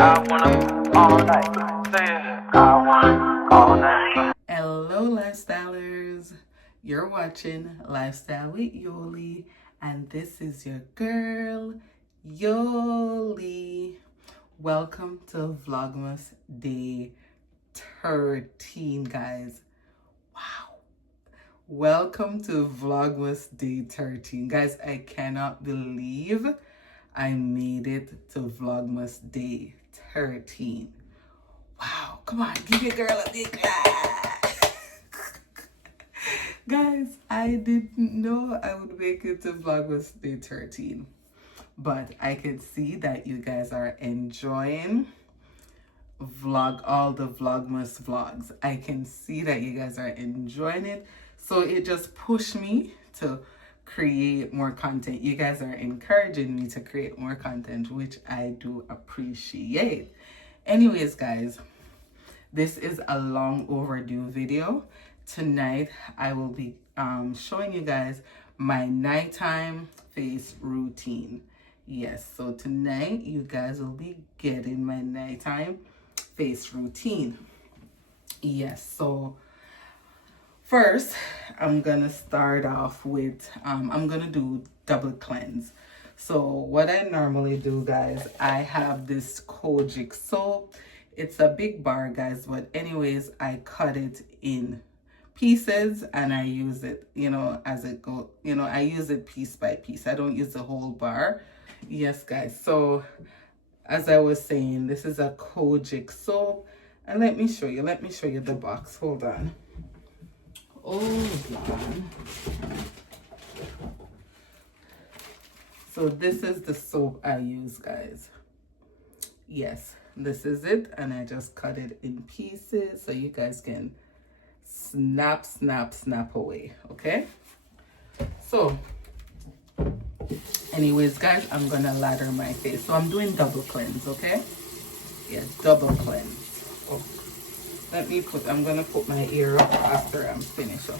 Hello, lifestylers. You're watching Lifestyle with Yoli, and this is your girl, Yoli. Welcome to Vlogmas Day 13, guys. Wow. Welcome to Vlogmas Day 13. Guys, I cannot believe I made it to Vlogmas Day 13. Wow, come on, give your girl a big clap. Guys, I didn't know I would make it to Vlogmas Day 13. But I can see that you guys are enjoying all the Vlogmas vlogs. I can see that you guys are enjoying it. So it just pushed me to create more content. You guys are encouraging me to create more content, which I do appreciate. Anyways, guys, this is a long overdue video. Tonight, I will be showing you guys my nighttime face routine. Yes, so tonight, you guys will be getting my nighttime face routine. Yes, so first, I'm gonna start off with, I'm gonna do double cleanse. So what I normally do, guys, I have this Kojic soap. It's a big bar, guys, but anyways, I cut it in pieces and I use it, as it go, I use it piece by piece. I don't use the whole bar. Yes, guys. So as I was saying, this is a Kojic soap. And let me show you the box. Hold on. Hold on. So this is the soap I use, guys. Yes, this is it. And I just cut it in pieces so you guys can snap, snap, snap away. Okay? So, anyways, guys, I'm going to lather my face. So I'm doing double cleanse, okay? Yeah, double cleanse. Oh, I'm going to put my ear up after I'm finished.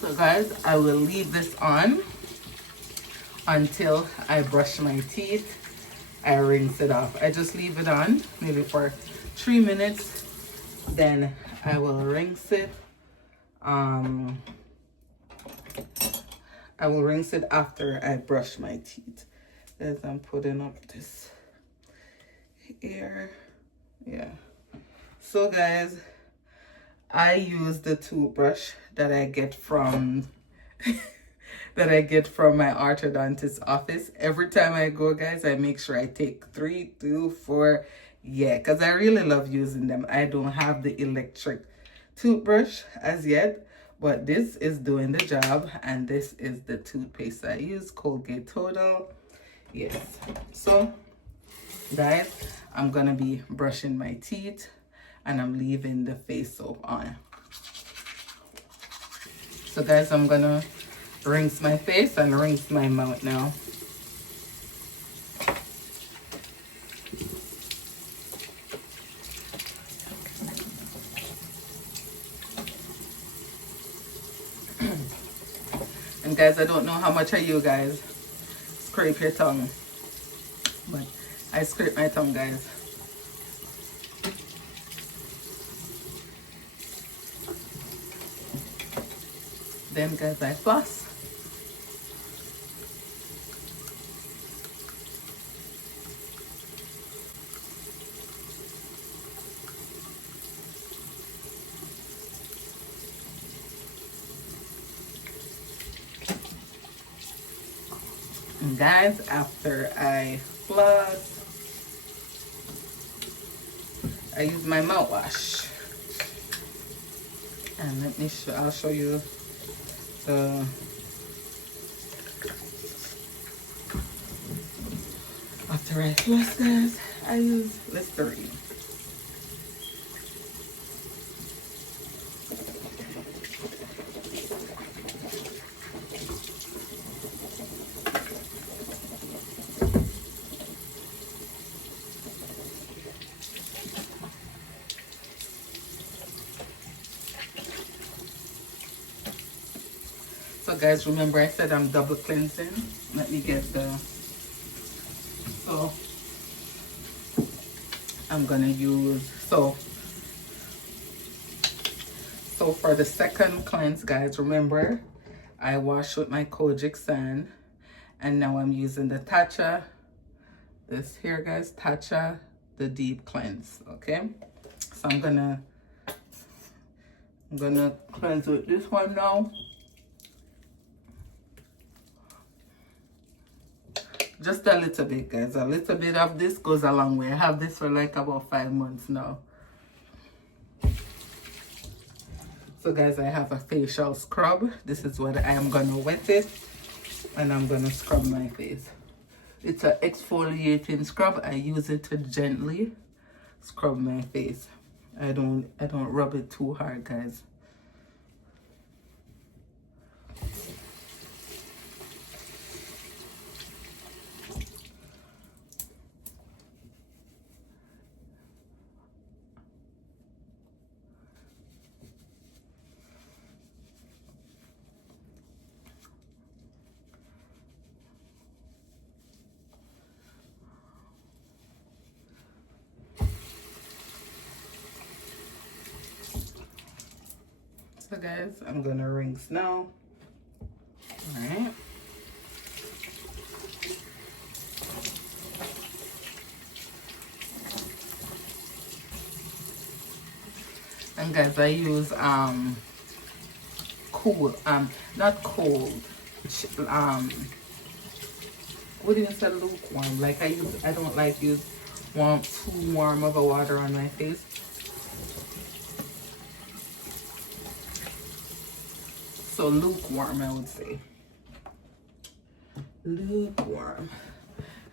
So guys, I will leave this on until I brush my teeth. I rinse it off. I just leave it on maybe for 3 minutes. Then I will rinse it. I will rinse it after I brush my teeth. As I'm putting up this here. Yeah. So guys, I use the toothbrush that I get from my orthodontist office. Every time I go, guys, I make sure I take 3, 2, 4. Yeah, because I really love using them. I don't have the electric toothbrush as yet, but this is doing the job. And this is the toothpaste I use, Colgate Total. Yes. So, guys, I'm going to be brushing my teeth. And I'm leaving the face soap on. So guys, I'm gonna rinse my face and rinse my mouth now. And guys, I don't know how much of you guys scrape your tongue, but I scrape my tongue, guys. Then guys, I floss. And guys, after I floss, I use my mouthwash. And I'll show you the after I floss, guys, I use Listerine. So guys, remember I said I'm double cleansing. Let me get the, so I'm gonna use, so for the second cleanse, guys, remember I wash with my Kojic sand, and now I'm using the Tatcha, this here guys, Tatcha, the deep cleanse. Okay, so I'm gonna cleanse with this one now. Just a little bit, guys. A little bit of this goes a long way. I have this for like about 5 months now. So guys, I have a facial scrub. This is what I am gonna wet it, and I'm gonna scrub my face. It's an exfoliating scrub. I use it to gently scrub my face. I don't rub it too hard, guys. So guys, I'm gonna rinse now. All right. And guys, I use cool, not cold, what do you say, lukewarm? Like I don't like use too warm of a water on my face. So lukewarm, I would say. Lukewarm.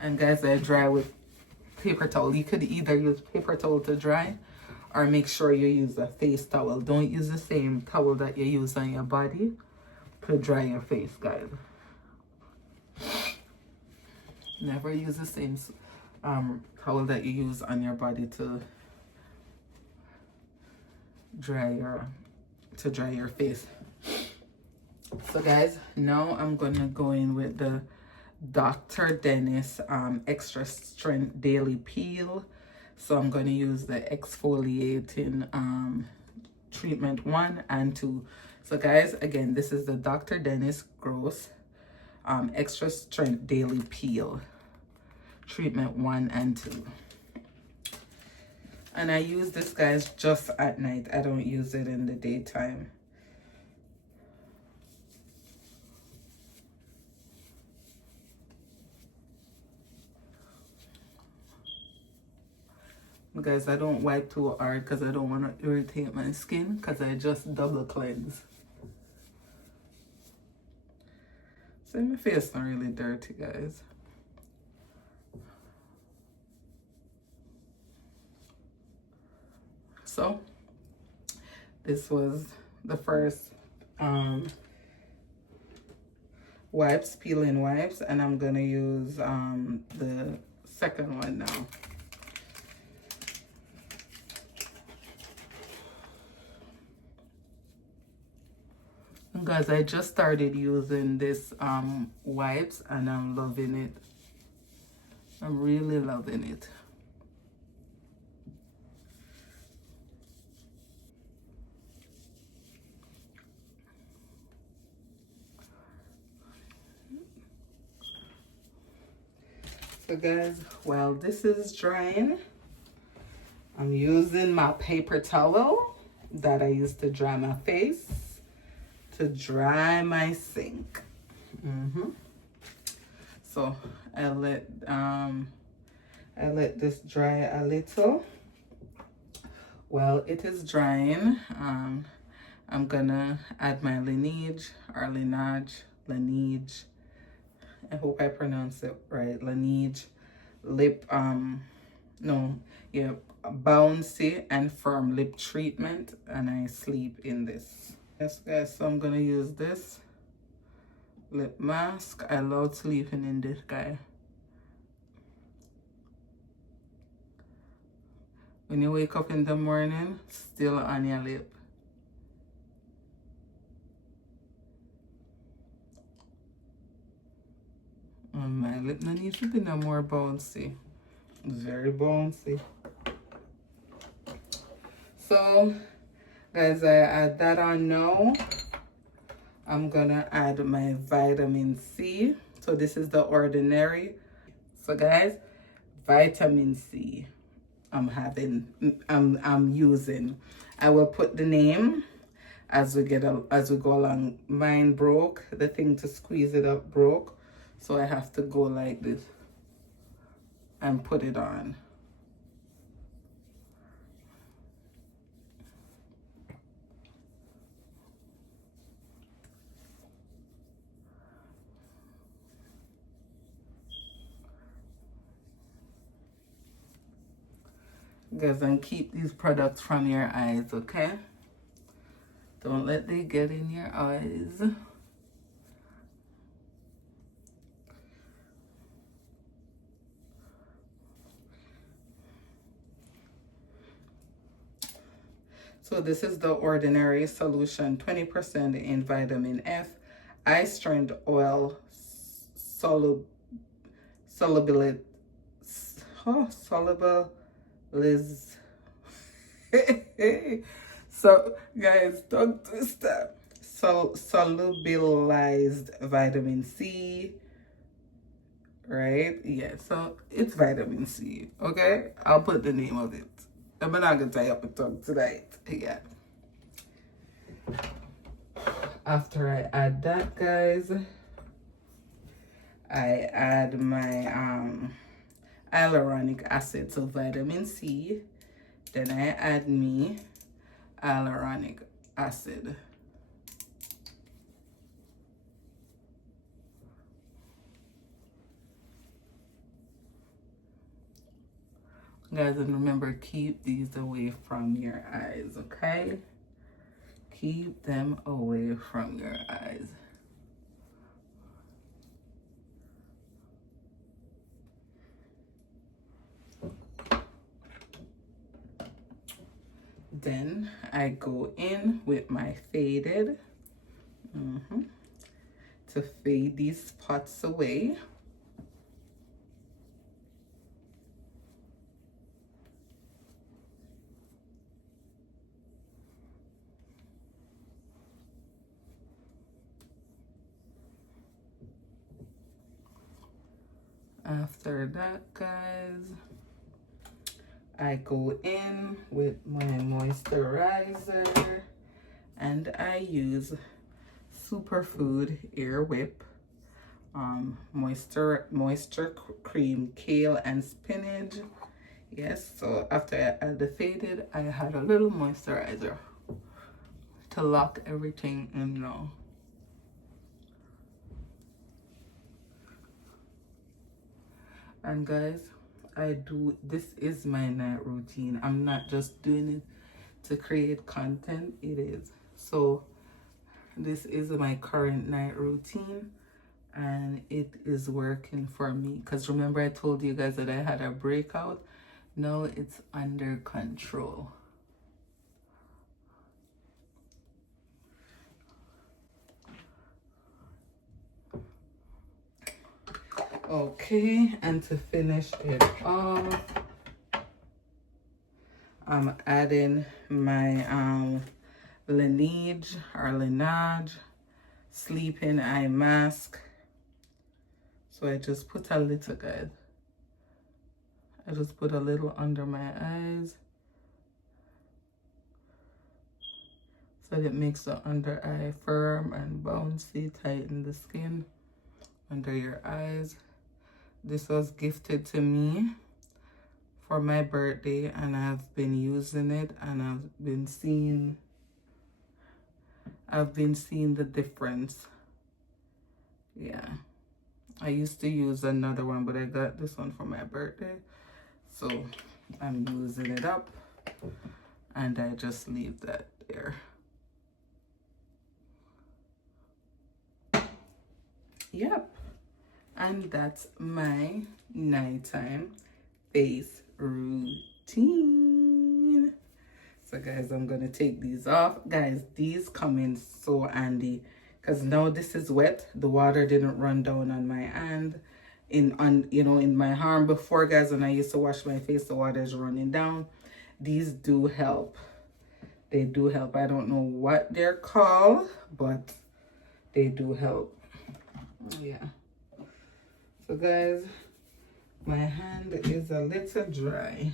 And guys, I dry with paper towel. You could either use paper towel to dry, or make sure you use a face towel. Don't use the same towel that you use on your body to dry your face, guys. Never use the same towel that you use on your body to dry your face. So guys, now I'm gonna go in with the Dr. Dennis extra strength daily peel. So I'm going to use the exfoliating treatment 1 and 2. So guys, again, this is the Dr. Dennis Gross extra strength daily peel treatment 1 and 2. And I use this, guys, just at night. I don't use it in the daytime. Guys, I don't wipe too hard because I don't want to irritate my skin, because I just double cleanse. So my face not really dirty, guys. So this was the first wipes, peeling wipes, and I'm gonna use the second one now. Guys, I just started using this wipes, and I'm loving it. I'm really loving it. So guys, while this is drying, I'm using my paper towel that I used to dry my face to dry my sink. So I let this dry a little. While it is drying, I'm gonna add my Laneige or Laneige. I hope I pronounce it right. Laneige lip bouncy and firm lip treatment, and I sleep in this. Yes guys, so I'm gonna use this lip mask. I love sleeping in this, guy. When you wake up in the morning, still on your lip. lip no need to be no more bouncy. It's very bouncy. So guys, I add that on now. I'm gonna add my vitamin C. So this is the ordinary. So guys, vitamin C I'm using. I will put the name as we go along. Mine broke. The thing to squeeze it up broke. So I have to go like this and put it on. Guys, and keep these products from your eyes, okay? Don't let they get in your eyes. So this is the ordinary solution, 20% in vitamin F, eye strength oil, soluble Liz. So guys, tongue twister. Solubilized vitamin C, right? Yeah, so it's vitamin C. Okay, I'll put the name of it. I'm not gonna tie up a tongue tonight. Yeah. After I add that, guys, I add my hyaluronic acid, so vitamin C. Then I add me hyaluronic acid. Guys, and remember, keep these away from your eyes, okay? Keep them away from your eyes. Then I go in with my faded to fade these spots away. After that, guys, I go in with my moisturizer and I use Superfood Air Whip moisture cream, kale and spinach. Yes, so after I add the faded, I had a little moisturizer to lock everything in now. And guys, this is my night routine. I'm not just doing it to create content, it is. So this is my current night routine and it is working for me. Because remember I told you guys that I had a breakout? Now it's under control. Okay, and to finish it off, I'm adding my Laneige sleeping eye mask. So I just put a little, guys. I just put a little under my eyes so that it makes the under eye firm and bouncy, tighten the skin under your eyes. This was gifted to me for my birthday and I've been using it and I've been seeing the difference. Yeah, I used to use another one, but I got this one for my birthday, so I'm using it up and I just leave that there. Yep, and that's my nighttime face routine. So guys, I'm gonna take these off. Guys, these come in so handy because now this is wet. The water didn't run down on my hand. in my arm before, guys. When I used to wash my face, the water is running down. These do help. They do help. I don't know what they're called, but they do help. Yeah. So guys, my hand is a little dry,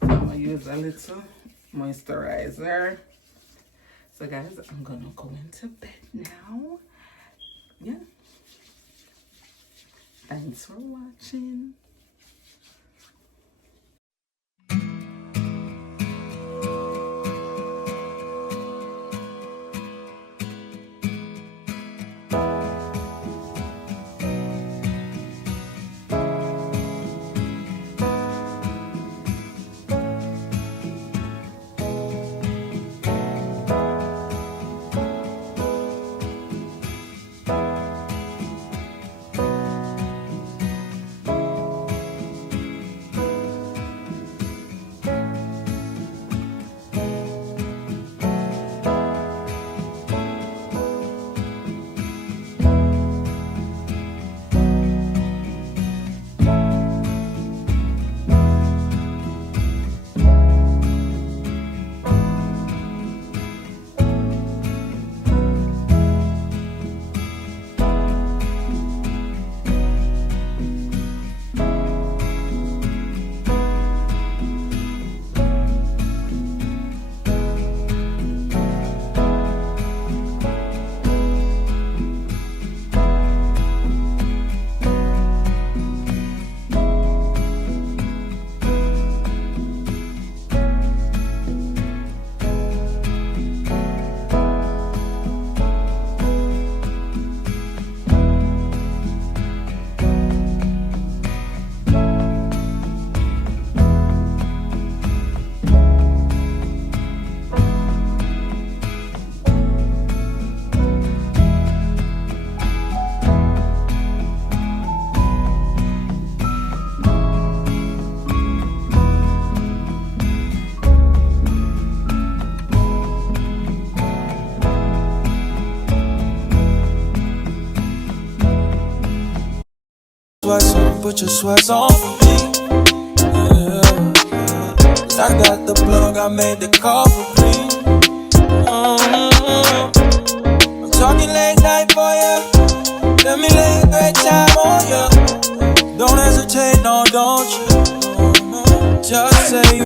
so I'm gonna use a little moisturizer. So guys, I'm gonna go into bed now. Yeah. Thanks for watching. Sweats on, put your sweats on for me. Yeah. I got the plug, I made the call for me. I'm talking late night for ya. Let me lay a great time on ya. Don't hesitate, no, don't you? Just say